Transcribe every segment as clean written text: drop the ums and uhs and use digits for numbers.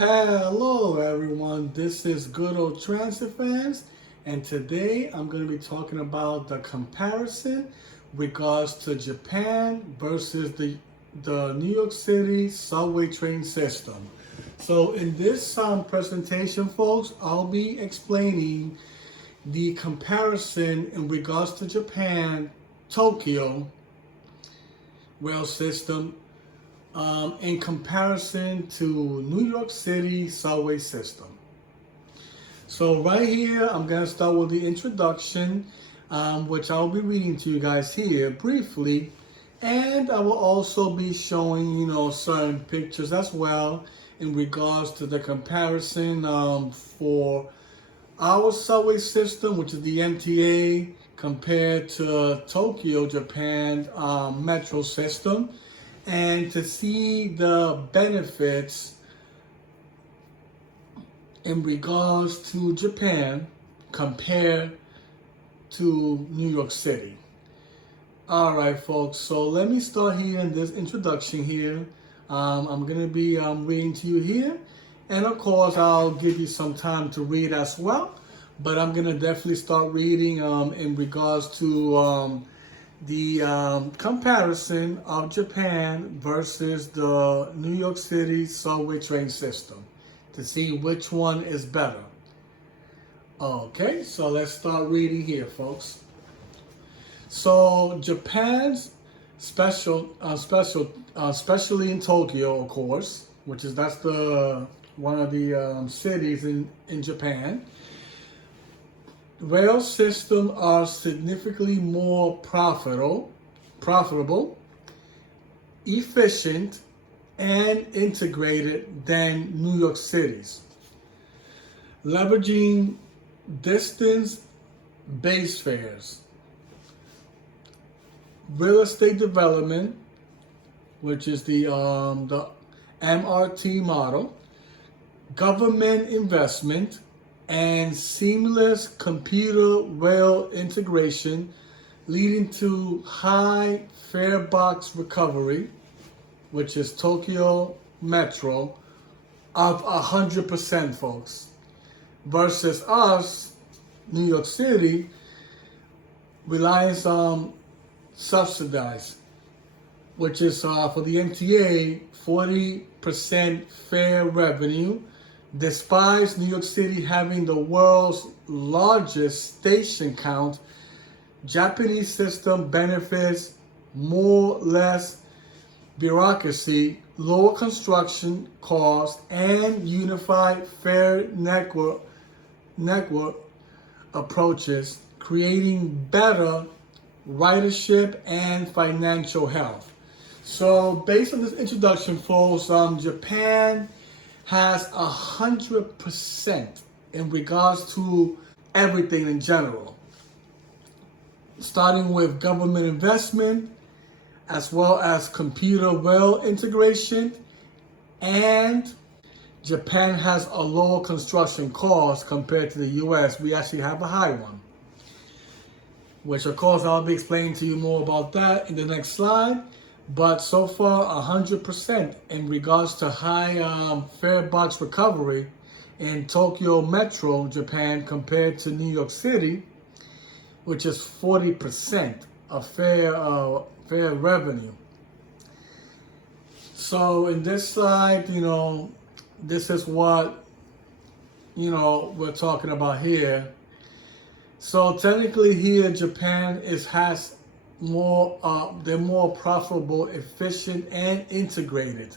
Hello everyone, this is Good Old Transit Fans, and today I'm going to be talking about the comparison regards to Japan versus the New York City subway train system. So in this presentation, folks, I'll be explaining the comparison in regards to Japan, Tokyo rail system in comparison to New York City subway system. So right here, I'm going to start with the introduction, which I'll be reading to you guys here briefly. And I will also be showing, certain pictures as well in regards to the comparison for our subway system, which is the MTA, compared to Tokyo, Japan metro system, and to see the benefits in regards to Japan compared to New York City. All right, folks, so let me start here in this introduction here. I'm going to be reading to you here, and of course I'll give you some time to read as well, but I'm going to definitely start reading in regards to the comparison of Japan versus the New York City subway train system to see which one is better. Okay, so let's start reading here, folks. So Japan's especially in Tokyo, of course, that's the one of the cities in Japan. Rail systems are significantly more profitable, efficient, and integrated than New York City's, leveraging distance-based fares, real estate development, which is the MRT model, government investment, and seamless computer rail integration, leading to high fare box recovery, which is Tokyo Metro, of 100%, folks, versus us, New York City, relies on subsidized, which is for the MTA, 40% fare revenue. Despite New York City having the world's largest station count, Japanese system benefits more less bureaucracy, lower construction costs, and unified fare network approaches, creating better ridership and financial health. So based on this introduction, folks, Japan has 100% in regards to everything in general, starting with government investment, as well as computer rail integration, and Japan has a lower construction cost compared to the US. We actually have a high one, which of course I'll be explaining to you more about that in the next slide. But so far, 100% in regards to high fare box recovery in Tokyo Metro, Japan, compared to New York City, which is 40% of fare revenue. So in this slide, this is what, we're talking about here. So technically here, Japan has more, they're more profitable, efficient, and integrated.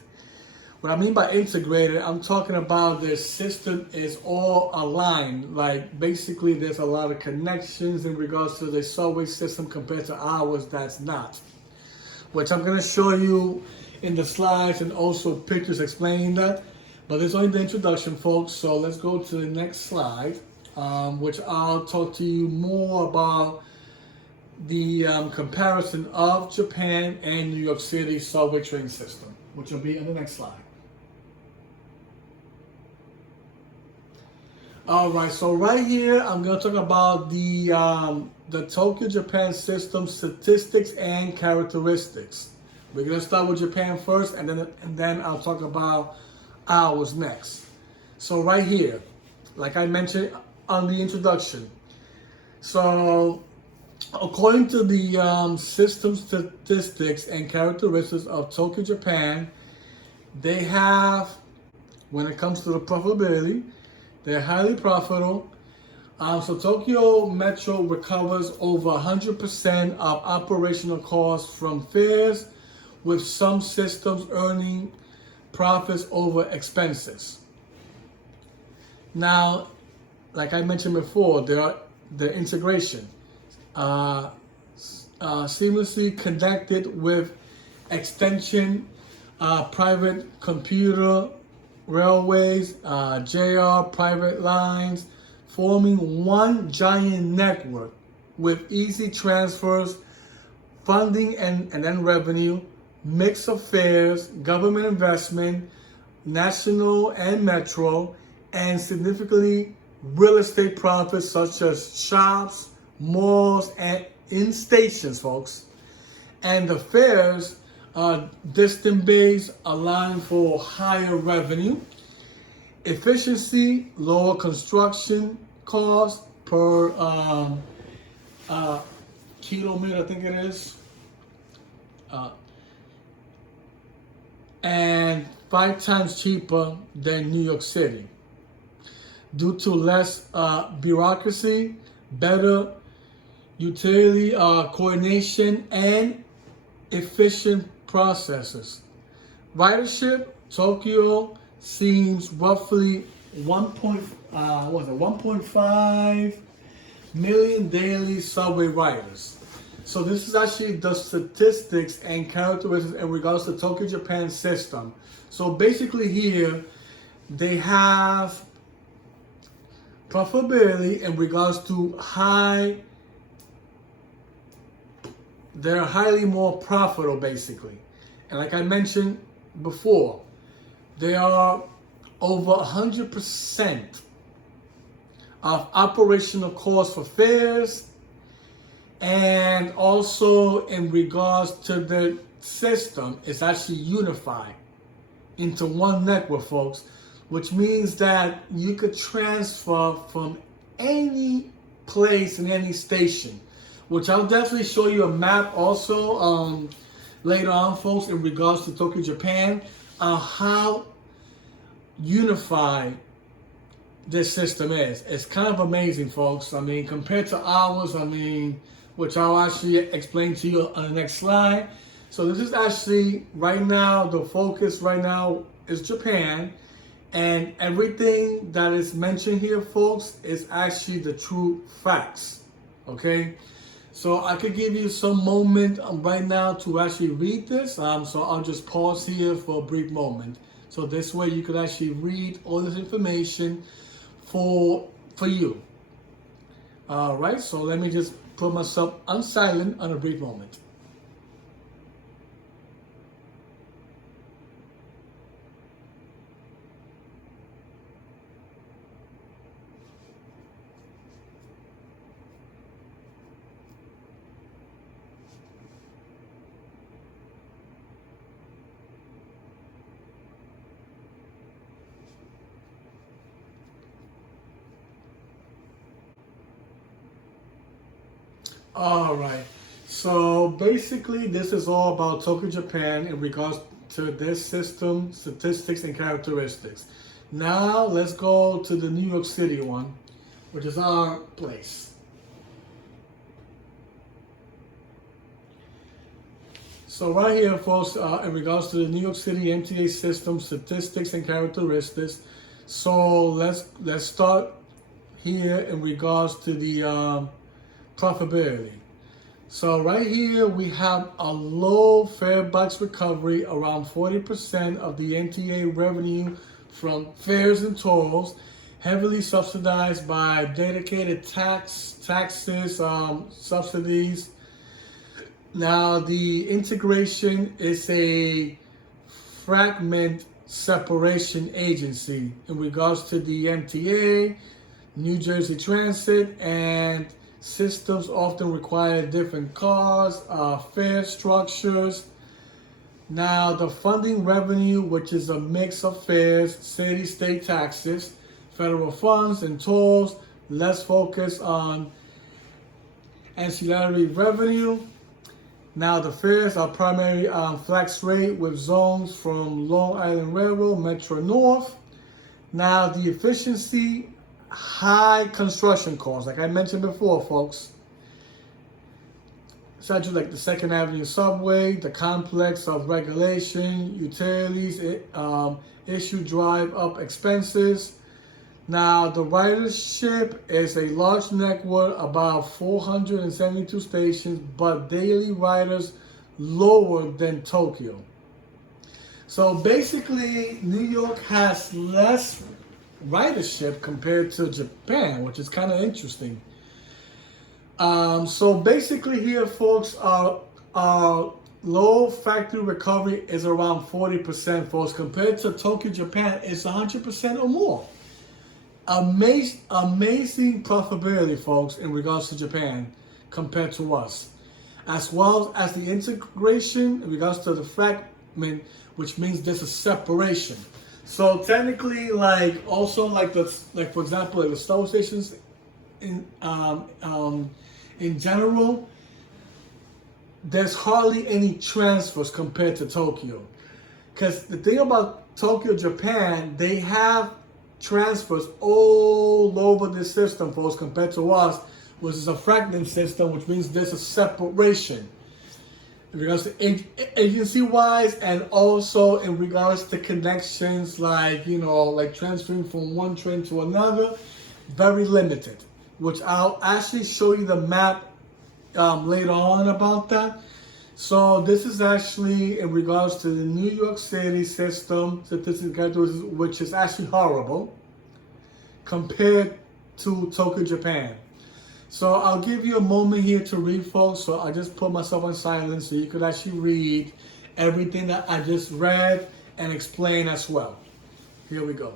What I mean by integrated, I'm talking about their system is all aligned. Like basically there's a lot of connections in regards to the subway system compared to ours that's not. Which I'm going to show you in the slides and also pictures explaining that. But this is only the introduction, folks. So let's go to the next slide, which I'll talk to you more about the comparison of Japan and New York City subway train system, which will be on the next slide. All right, so right here, I'm going to talk about the Tokyo Japan system statistics and characteristics. We're going to start with Japan first, and then I'll talk about ours next. So right here, like I mentioned on the introduction, so according to the system statistics and characteristics of Tokyo, Japan, they have, when it comes to the profitability, they're highly profitable. So Tokyo Metro recovers over 100% of operational costs from fares, with some systems earning profits over expenses. Now, like I mentioned before, the integration, seamlessly connected with extension, private commuter railways, JR private lines, forming one giant network with easy transfers, funding and then revenue, mix of fares, government investment, national and metro, and significantly real estate profits such as shops, malls, and in stations, folks. And the fares, distant bays allowing for higher revenue, efficiency, lower construction cost per kilometer, I think it is, and 5 times cheaper than New York City due to less bureaucracy, better utility coordination, and efficient processes. Ridership, Tokyo seems roughly 1.5 million daily subway riders. So this is actually the statistics and characteristics in regards to Tokyo, Japan system. So basically here, they have profitability in regards to they're highly more profitable basically. And like I mentioned before, they are over 100% of operational costs for fares, and also in regards to the system, it's actually unified into one network, folks, which means that you could transfer from any place in any station, which I'll definitely show you a map also later on, folks, in regards to Tokyo, Japan, how unified this system is. It's kind of amazing, folks. I mean, compared to ours, I mean, which I'll actually explain to you on the next slide. So this is actually, right now, the focus right now is Japan. And everything that is mentioned here, folks, is actually the true facts, okay? So I could give you some moment right now to actually read this. So I'll just pause here for a brief moment. So this way you could actually read all this information for you. All right, so let me just put myself on silent on a brief moment. All right. So basically, this is all about Tokyo, Japan in regards to this system, statistics, and characteristics. Now, let's go to the New York City one, which is our place. So right here, folks, in regards to the New York City MTA system, statistics, and characteristics. So let's start here in regards to the profitability. So right here we have a low fare box recovery, around 40% of the MTA revenue from fares and tolls, heavily subsidized by dedicated taxes, subsidies. Now the integration is a fragment separation agency in regards to the MTA, New Jersey Transit, and systems often require different cars, fare structures, Now, the funding revenue, which is a mix of fares, city, state taxes, federal funds, and tolls, less focus on ancillary revenue. Now, the fares are primarily flex rate with zones from Long Island Railroad, Metro North. Now, the efficiency, high construction costs, like I mentioned before, folks. Such as like the Second Avenue Subway, the complex of regulation, utilities, issue drive up expenses. Now, the ridership is a large network, about 472 stations, but daily riders lower than Tokyo. So basically, New York has less ridership compared to Japan, which is kind of interesting. So basically here, folks, our low factory recovery is around 40%, folks. Compared to Tokyo, Japan, it's 100% or more. Amazing profitability, folks, in regards to Japan compared to us. As well as the integration in regards to the fragment, which means there's a separation. So technically, like also like for example, like the subway stations in general, there's hardly any transfers compared to Tokyo. Because the thing about Tokyo, Japan, they have transfers all over the system, folks, compared to us, which is a fragment system, which means there's a separation in regards to agency-wise, and also in regards to connections, like, you know, like transferring from one train to another, very limited, which I'll actually show you the map later on about that. So this is actually in regards to the New York City system, which is actually horrible compared to Tokyo, Japan. So I'll give you a moment here to read, folks. So I just put myself on silent so you could actually read everything that I just read and explain as well. Here we go.